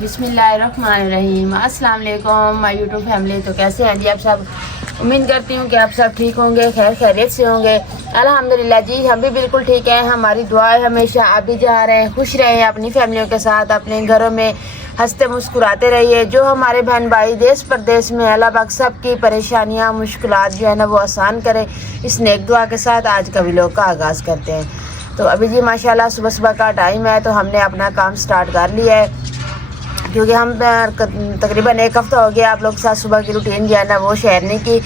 बिस्मिल्लाहिर्रहमानिर्रहीम। अस्सलाम वालेकुम माय यूट्यूब फैमिली। तो कैसे हैं जी आप सब? उम्मीद करती हूँ कि आप सब ठीक होंगे, खैर खैरियत से होंगे। अल्हम्दुलिल्लाह जी, हम भी बिल्कुल ठीक हैं। हमारी दुआ है हमेशा आप भी जहाँ रहें खुश रहें, अपनी फैमिलियों के साथ अपने घरों में हंसते मुस्कुराते रहिए। जो हमारे बहन भाई देश प्रदेश में, अल्लाह पाक सब की परेशानियाँ मुश्किलात जो है ना वो आसान करे। इस नेक दुआ के साथ आज का व्लॉग का आगाज़ करते हैं। तो अभी जी माशाल्लाह सुबह सुबह का टाइम है, तो हमने अपना काम स्टार्ट कर लिया है, क्योंकि हम तकरीबन एक हफ़्ता हो गया आप लोग के साथ सुबह की रूटीन जो है ना वो शेयर नहीं की।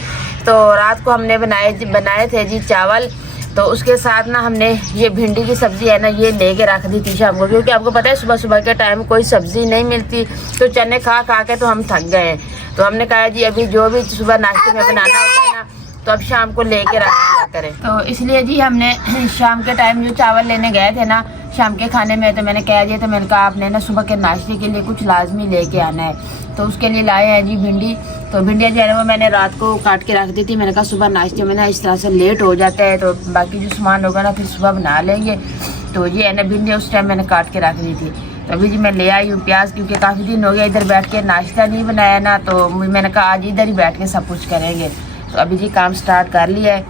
तो रात को हमने बनाए थे जी चावल, तो उसके साथ ना हमने ये भिंडी की सब्ज़ी है ना ये लेके रख दी थी शाम को, क्योंकि आपको पता है सुबह सुबह के टाइम कोई सब्ज़ी नहीं मिलती, तो चने खा खा के तो हम थक गए हैं। तो हमने कहा जी अभी जो भी सुबह नाश्ते में बनाना होता है ना तो अब शाम को लेके रख करें। तो इसलिए जी हमने शाम के टाइम जो चावल लेने गए थे ना शाम के खाने में, तो मैंने कह दिया, तो मैंने कहा आपने ना सुबह के नाश्ते के लिए कुछ लाजमी लेके आना है। तो उसके लिए लाए हैं जी भिंडी। तो भिंडियाँ जो है ना वो मैंने रात को काट के रख दी थी। मैंने कहा सुबह नाश्ते में ना इस तरह से लेट हो जाता है, तो बाकी जो सामान होगा ना फिर सुबह बना लेंगे। तो ये है ना भिंडियाँ उस टाइम मैंने काट के रख दी थी। तो अभी जी मैं ले आई हूँ प्याज, क्योंकि काफ़ी दिन हो गया इधर बैठ के नाश्ता नहीं बनाया ना, तो मैंने कहा आज इधर ही बैठ के सब कुछ करेंगे। तो अभी जी काम स्टार्ट कर लिया है।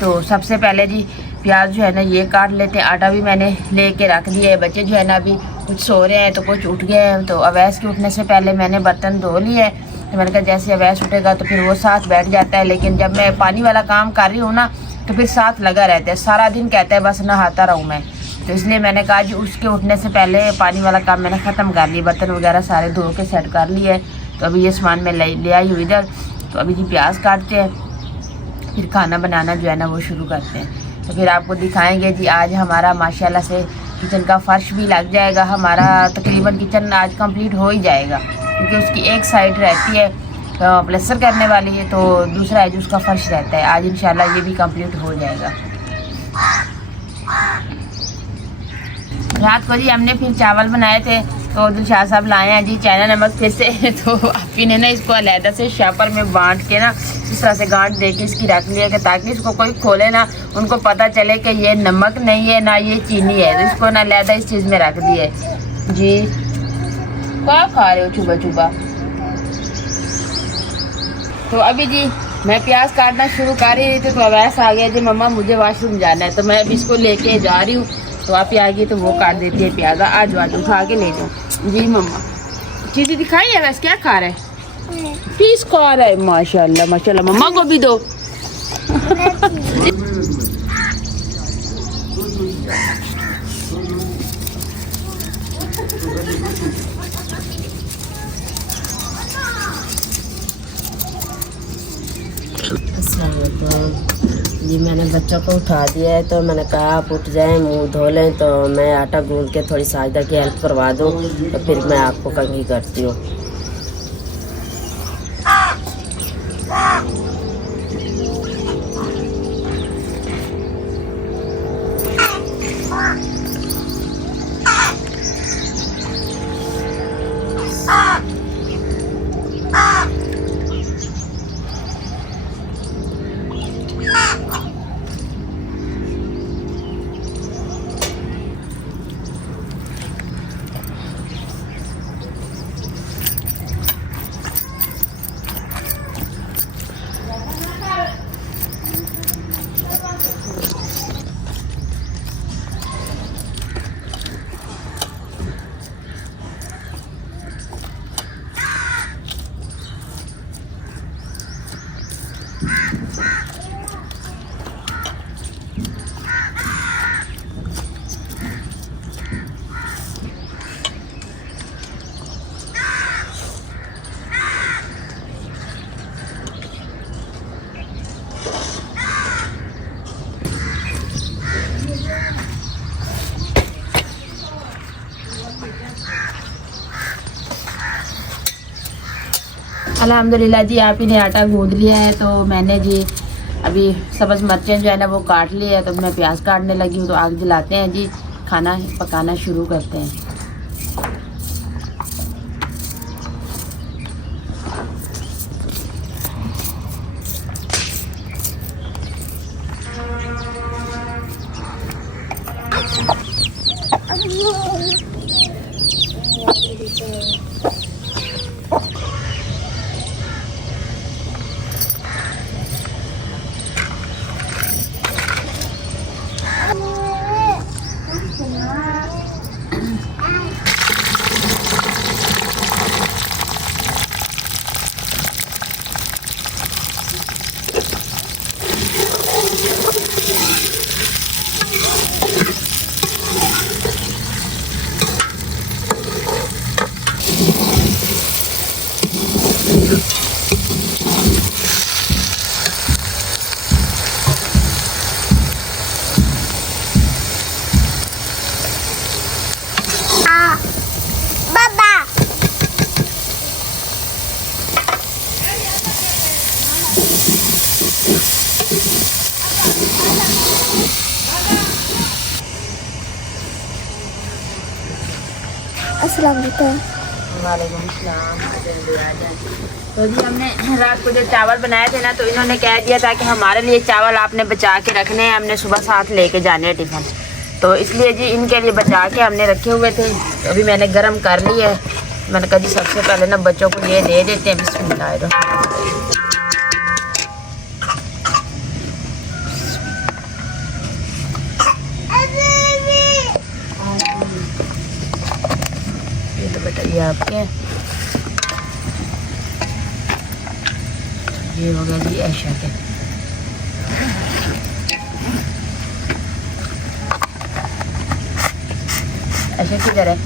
तो सबसे पहले जी प्याज जो है ना ये काट लेते हैं। आटा भी मैंने लेके रख दिया है। बच्चे जो है ना अभी कुछ सो रहे हैं तो कुछ उठ गए हैं। तो अवैस के उठने से पहले मैंने बर्तन धो लिए है। तो मैंने कहा जैसे अवैस उठेगा तो फिर वो साथ बैठ जाता है, लेकिन जब मैं पानी वाला काम कर रही हूँ ना तो फिर साथ लगा रहता है, सारा दिन कहता है बस नहाता रहूँ मैं। तो इसलिए मैंने कहा जी उसके उठने से पहले पानी वाला काम मैंने ख़त्म कर लिया, बर्तन वगैरह सारे धो के सेट कर लिए है। तो अभी ये सामान मैं ले आई हूँ इधर। तो अभी जी प्याज काटते हैं, फिर खाना बनाना जो है ना वो शुरू करते हैं। तो फिर आपको दिखाएंगे जी आज हमारा माशाल्लाह से किचन का फर्श भी लग जाएगा। हमारा तकरीबन किचन आज कंप्लीट हो ही जाएगा, क्योंकि उसकी एक साइड रहती है प्लास्टर करने वाली है, तो दूसरा है जो उसका फर्श रहता है। आज इंशाल्लाह ये भी कंप्लीट हो जाएगा। रात को जी हमने फिर चावल बनाए थे, तो दिलशाद साहब लाए हैं जी चाइना नमक फिर से। तो आपी ने ना इसको अलहदा से शापर में बांट के ना इस तरह से गांठ दे के इसकी रख लिया, कि ताकि इसको कोई खोले ना उनको पता चले कि ये नमक नहीं है ना ये चीनी है। तो इसको ना अलहदा इस चीज़ में रख दिए जी। क्या खा रहे हो चुबा चुबा? तो अभी जी मैं प्याज काटना शुरू कर रही थी, तो अवैस आ गया जी मम्मा मुझे वॉशरूम जाना है। तो मैं अभी इसको लेके जा रही हूँ। तो आप ही आ गई तो वो काट देती है प्याज। आज उठा के ले जाओ जी। मम्मा चीज़ें दिखाई है, वैसे क्या खा रहा है? पीस खा रहा है। माशाल्लाह माशाल्लाह, मम्मा को भी दो। जी मैंने बच्चों को उठा दिया है, तो मैंने कहा आप उठ जाएं मुंह धो लें, तो मैं आटा गूंद के थोड़ी साजिदा की हेल्प करवा दूं, तो फिर मैं आपको कंघी करती हूँ। अल्हम्दुलिल्लाह जी आप ही ने आटा गूंद लिया है। तो मैंने जी अभी सब्ज़ मिर्चें जो है ना वो काट ली है, तो मैं प्याज काटने लगी हूँ। तो आग जलाते हैं जी, खाना पकाना शुरू करते हैं। अस्सलाम वालेकुम। वालेकुम अस्सलाम। जल्दी आ जाए। तो जी हमने रात को जो चावल बनाए थे ना, तो इन्होंने कह दिया था कि हमारे लिए चावल आपने बचा के रखने हैं, हमने सुबह साथ लेके जाने हैं टिफ़िन। तो इसलिए जी इनके लिए बचा के हमने रखे हुए थे। तो अभी मैंने गर्म कर लिया है। मैंने कहा जी सबसे पहले ना बच्चों को ये दे देते हैं। बिस्मिल्लाह। ये तो बेटा ये आपके हैं। ये हो गया जी ऐशा के। ऐशा किधर है?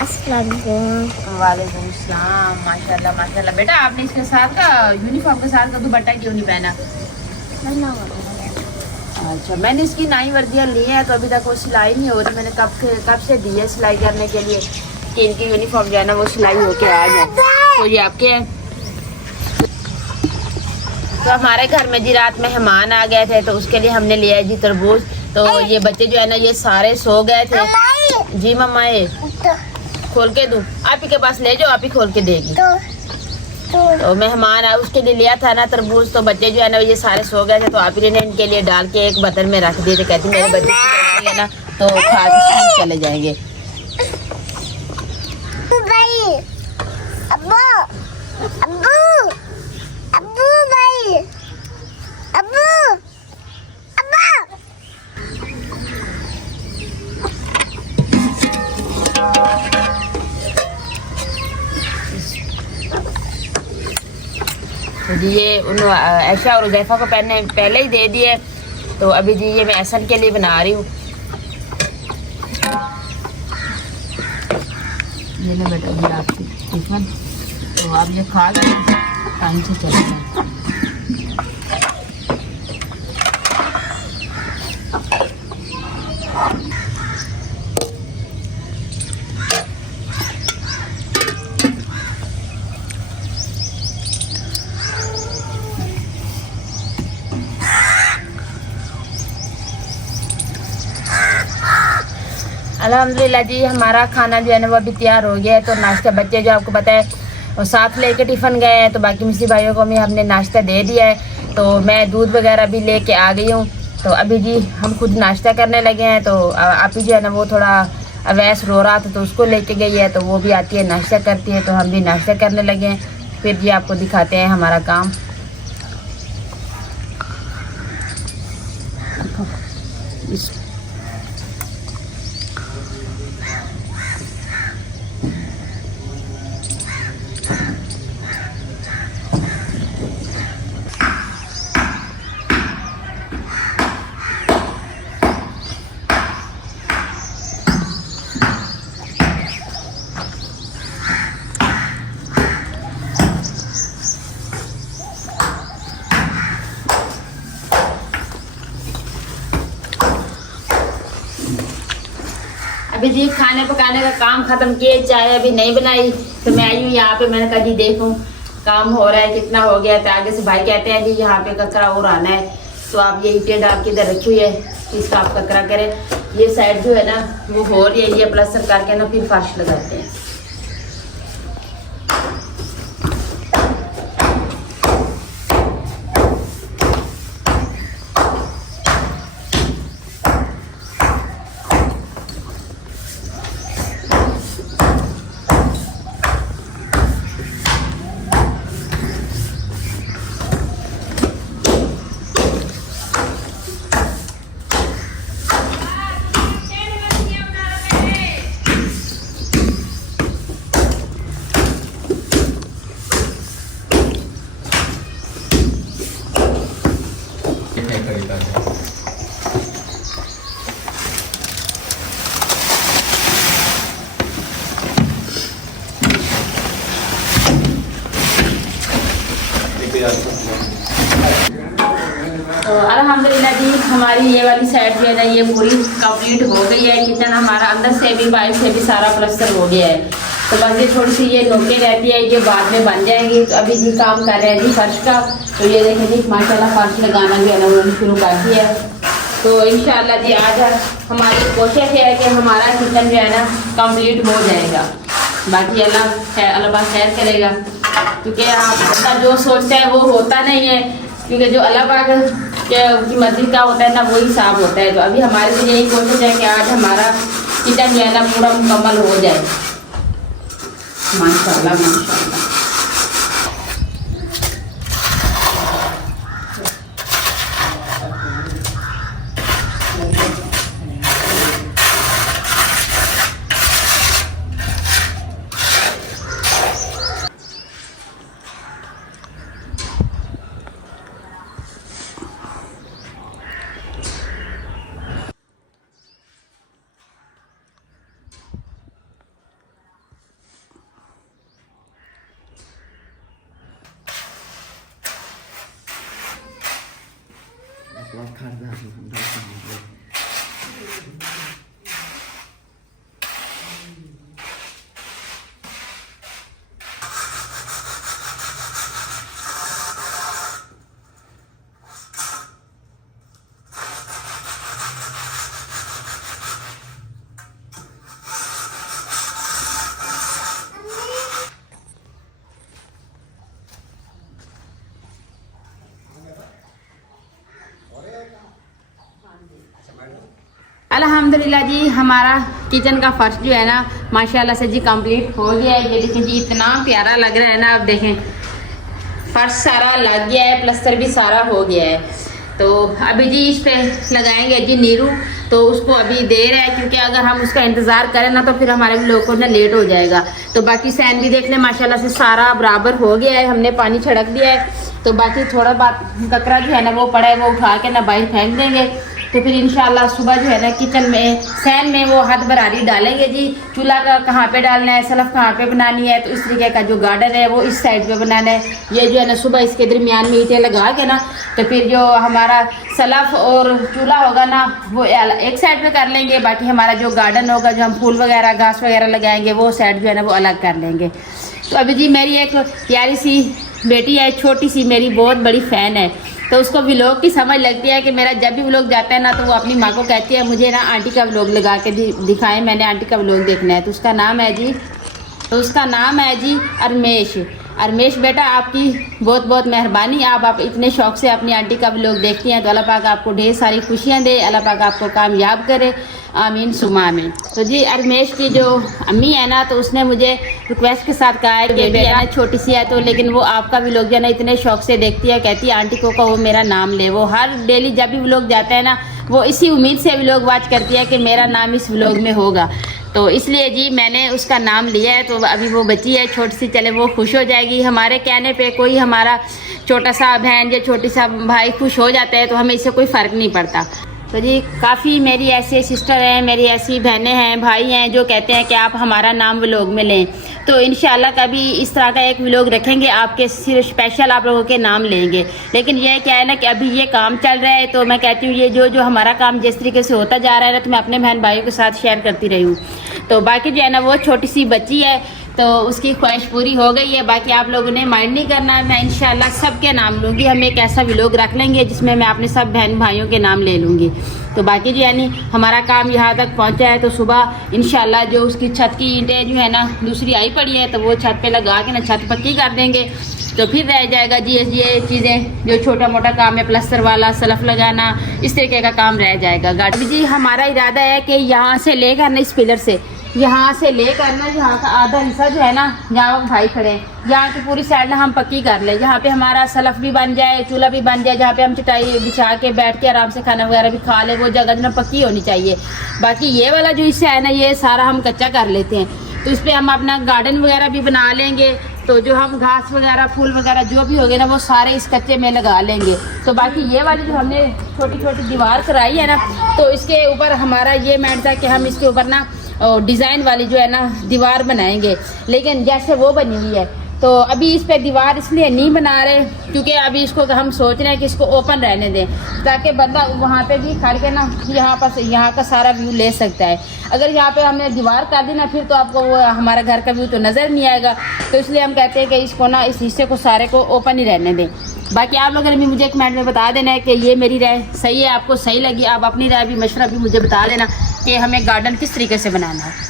अस्सलाम वालेकुम। वालेकुम सलाम। माशाल्लाह माशाल्लाह। बेटा आपने इसके साथ का यूनिफॉर्म के साथ का दुपट्टा क्यों नहीं पहना? अच्छा, मैंने इसकी नई वर्दियाँ ली हैं तो अभी तक वो सिलाई नहीं हो रही। मैंने कब से दी है सिलाई करने के लिए कि इनकी यूनिफॉर्म जो है ना वो सिलाई होके आ जाए। तो ये आपके हैं। तो हमारे घर में जी रात मेहमान आ गए थे, तो उसके लिए हमने लिया है जी तरबूज। तो ये बच्चे जो है ना ये सारे सो गए थे। जी मम्मा ये खोल के दूँ? आप ही के पास ले जाओ, आप ही खोल के देगी। तो मेहमान आए उसके लिए लिया था ना तरबूज। तो बच्चे जो है ना ये सारे सो गए थे, तो आप ही ने इनके लिए डाल के एक बर्तन में रख दिए थे। कहती मेरे बच्चे ना तो खा के स्कूल चले जाएंगे। तो जी ये उन ऐशा और उज़ैफ़ा को पहले ही दे दिए। तो अभी जी ये मैं एहसन के लिए बना रही हूँ। ये ले बेटा ये आपकी टिफ़िन। तो आप ये खा के टाइम से चले जाए। अल्हम्दुलिल्लाह जी हमारा खाना जो है ना वो अभी तैयार हो गया है। तो नाश्ता बच्चे जो आपको पता है वो साथ लेके टिफ़िन गए हैं। तो बाकी मिसी भाइयों को भी हमने नाश्ता दे दिया है। तो मैं दूध वगैरह भी लेके आ गई हूँ। तो अभी जी हम खुद नाश्ता करने लगे हैं। तो आप ही जो है ना वो थोड़ा अवैस रो रहा था तो उसको लेके गई है। तो वो भी आती है नाश्ता करती है। तो हम भी नाश्ता करने लगे हैं। फिर जी आपको दिखाते हैं हमारा काम। अभी जी खाने पकाने का काम खत्म किए, चाय अभी नहीं बनाई। तो मैं आई हूँ यहाँ पे। मैंने कहा जी देखूँ काम हो रहा है कितना हो गया। तो आगे से भाई कहते हैं जी यहाँ पे कचरा और आना है। तो आप ये ईंटें डाल के इधर रखी हुई है, इसका आप कचरा करें। ये साइड जो है ना वो हो रही है, ये प्लास्टर करके ना फिर फर्श लगाते हैं। तो अल्हम्दुलिल्लाह जी हमारी ये वाली साइड जो है ना ये पूरी कंप्लीट हो गई है। किचन हमारा अंदर से भी बाहर से भी सारा प्लास्टर हो गया है। तो बस ये थोड़ी सी ये नोकें रहती है, ये बाद में बन जाएंगी। तो अभी जी काम कर रहे हैं जी फर्श का। तो ये देखें जी माशाल्लाह फर्श लगाना जो है ना वो शुरू कर दिया है। तो इंशाल्लाह जी आज हमारी कोशिश है कि हमारा किचन जो है ना कंप्लीट हो जाएगा। बाकी अल्लाह खैर करेगा, क्योंकि आपका जो सोचता है वो होता नहीं है, क्योंकि जो अल्लाह पाक की मर्जी का होता है ना वही हिसाब होता है। तो अभी हमारी भी यही कोशिश है कि आज हमारा किचन जो है ना पूरा मुकम्मल हो जाए। माशाल्लाह माशाल्लाह। अल्हम्दुलिल्लाह जी हमारा किचन का फर्श जो है ना माशाल्लाह से जी कंप्लीट हो गया है। ये देखें जी इतना प्यारा लग रहा है ना। आप देखें फर्श सारा लग गया है, प्लास्टर भी सारा हो गया है। तो अभी जी इस पे लगाएंगे जी नीरू। तो उसको अभी देर है, क्योंकि अगर हम उसका इंतज़ार करें ना तो फिर हमारे भी लोगों को ना लेट हो जाएगा। तो बाकी सैन भी देख लें माशाल्लाह से सारा बराबर हो गया है, हमने पानी छिड़क दिया है। तो बाकी थोड़ा बात कचरा जो है ना वो पड़ा है, वो उठा के ना बाहर फेंक देंगे। तो फिर इंशाल्लाह सुबह जो है ना किचन में सैन में वो हाथ बरारी डालेंगे जी। चूल्हा का कहाँ पे डालना है, सलफ कहाँ पे बनानी है, तो इस तरीके का जो गार्डन है वो इस साइड पे बनाना है। ये जो है ना सुबह इसके दरमियान में ईंटें लगा के ना तो फिर जो हमारा सलफ और चूल्हा होगा ना वो एक साइड पे कर लेंगे। बाकी हमारा जो गार्डन होगा, जो हम फूल वगैरह घास वगैरह लगाएंगे, वो साइड जो है ना वो अलग कर लेंगे। तो अभी जी मेरी एक प्यारी सी बेटी है, छोटी सी, मेरी बहुत बड़ी फ़ैन है। तो उसको व्लॉग की समझ लगती है कि मेरा जब भी व्लॉग जाता है ना तो वो अपनी माँ को कहती है मुझे ना आंटी का व्लॉग लगा के दिखाएं, मैंने आंटी का व्लॉग देखना है। तो उसका नाम है जी अरमेश बेटा, आपकी बहुत बहुत मेहरबानी। आप इतने शौक से अपनी आंटी का व्लॉग देखती हैं। तो अल्लाह पाक आपको ढेर सारी खुशियाँ दे, अल्लाह पाक आपको कामयाब करे, आमीन सुमा आमीन। तो जी अरमेश की जो अम्मी है ना तो उसने मुझे रिक्वेस्ट के साथ कहा है कि बेटा छोटी सी है तो लेकिन वो आपका व्लॉग जो है ना इतने शौक से देखती है, कहती है आंटी को कहो मेरा नाम ले। वो हर डेली जब भी व्लॉग जाता है ना वो इसी उम्मीद से व्लॉग वॉच करती है कि मेरा नाम इस व्लॉग में होगा। तो इसलिए जी मैंने उसका नाम लिया है। तो अभी वो बच्ची है छोटी सी, चले वो खुश हो जाएगी हमारे कहने पे। कोई हमारा छोटा सा बहन या छोटी सा भाई खुश हो जाता है तो हमें इससे कोई फ़र्क नहीं पड़ता। तो जी काफ़ी मेरी ऐसे सिस्टर हैं, मेरी ऐसी बहनें हैं, भाई हैं जो कहते हैं कि आप हमारा नाम व्लॉग में लें। तो इंशाल्लाह कभी इस तरह का एक व्लॉग रखेंगे, आपके सिर्फ स्पेशल आप लोगों के नाम लेंगे। लेकिन ये क्या है ना कि अभी ये काम चल रहा है तो मैं कहती हूँ ये जो हमारा काम जिस तरीके से होता जा रहा है ना तो मैं अपने बहन भाइयों के साथ शेयर करती रही हूँ। तो बाकी जो है ना वो छोटी सी बच्ची है तो उसकी ख्वाहिश पूरी हो गई है। बाकी आप लोगों ने माइंड नहीं करना, मैं इंशाल्लाह सबके नाम लूँगी। हम एक ऐसा व्लॉग रख लेंगे जिसमें मैं अपने सब बहन भाइयों के नाम ले लूँगी। तो बाकी जो यानी हमारा काम यहाँ तक पहुँचा है। तो सुबह इंशाल्लाह जो उसकी छत की ईंटें जो है ना दूसरी आई पड़ी है तो वो छत पे लगा के ना छत पक्की कर देंगे। तो फिर रह जाएगा जी ये चीज़ें जो छोटा मोटा काम है, प्लास्टर वाला, सलफ लगाना, इस तरीके का काम रह जाएगा। गाड़ी जी हमारा इरादा है कि यहाँ से लेकर ना इस पिलर से यहाँ से लेकर ना यहाँ का आधा हिस्सा जो है ना जहाँ भाई खड़े हैं यहाँ की पूरी साइड ना हम पक्की कर ले, जहाँ पे हमारा सलफ भी बन जाए, चूल्हा भी बन जाए, जहाँ पे हम चटाई बिछा के बैठ के आराम से खाना वगैरह भी खा ले, वो जगह जो ना पक्की होनी चाहिए। बाकी ये वाला जो हिस्सा है ना ये सारा हम कच्चा कर लेते हैं। तो इस पर हम अपना गार्डन वगैरह भी बना लेंगे। तो जो हम घास वगैरह फूल वगैरह जो भी होगे ना वो सारे इस कच्चे में लगा लेंगे। तो बाकी ये वाली जो हमने छोटी छोटी दीवार कराई है ना, तो इसके ऊपर हमारा ये मैंड था कि हम इसके ऊपर ना डिज़ाइन वाली जो है ना दीवार बनाएंगे, लेकिन जैसे वो बनी हुई है तो अभी इस पे दीवार इसलिए नहीं बना रहे क्योंकि अभी इसको हम सोच रहे हैं कि इसको ओपन रहने दें ताकि बंदा वहाँ पे भी खड़ के ना यहाँ का सारा व्यू ले सकता है। अगर यहाँ पे हमने दीवार कर दी ना फिर तो आपको वो हमारा घर का व्यू तो नज़र नहीं आएगा, तो इसलिए हम कहते हैं कि इसको ना इस हिस्से को सारे को ओपन ही रहने दें। बाकी आप लोगों ने भी मुझे कमेंट में बता देना है कि ये मेरी राय सही है, आपको सही लगी, आप अपनी राय भी मशवरा भी मुझे बता देना कि हमें गार्डन किस तरीके से बनाना है।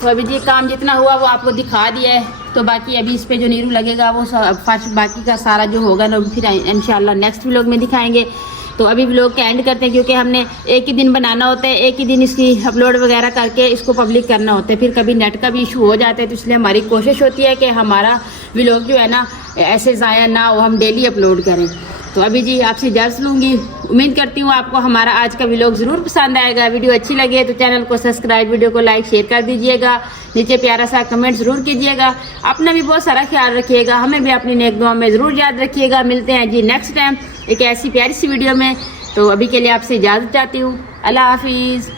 तो अभी ये काम जितना हुआ वो आपको दिखा दिया है, तो बाकी अभी इस पे जो नीरू लगेगा वो फर्स्ट बाकी का सारा जो होगा ना फिर इंशाल्लाह नेक्स्ट व्लॉग में दिखाएंगे। तो अभी व्लॉग का एंड करते हैं क्योंकि हमने एक ही दिन बनाना होता है, एक ही दिन इसकी अपलोड वगैरह करके इसको पब्लिक करना होता है, फिर कभी नेट का भी इशू हो जाता है। तो इसलिए हमारी कोशिश होती है कि हमारा व्लॉग जो है ना ऐसे ज़ाया ना हो, हम डेली अपलोड करें। तो अभी जी आपसे इजाज़त लूँगी, उम्मीद करती हूँ आपको हमारा आज का व्लॉग ज़रूर पसंद आएगा। वीडियो अच्छी लगे तो चैनल को सब्सक्राइब, वीडियो को लाइक शेयर कर दीजिएगा, नीचे प्यारा सा कमेंट ज़रूर कीजिएगा। अपना भी बहुत सारा ख्याल रखिएगा, हमें भी अपनी नेक दुआ में ज़रूर याद रखिएगा। मिलते हैं जी नेक्स्ट टाइम एक ऐसी प्यारी सी वीडियो में। तो अभी के लिए आपसे इजाज़त चाहती हूँ, अल्लाह हाफिज़।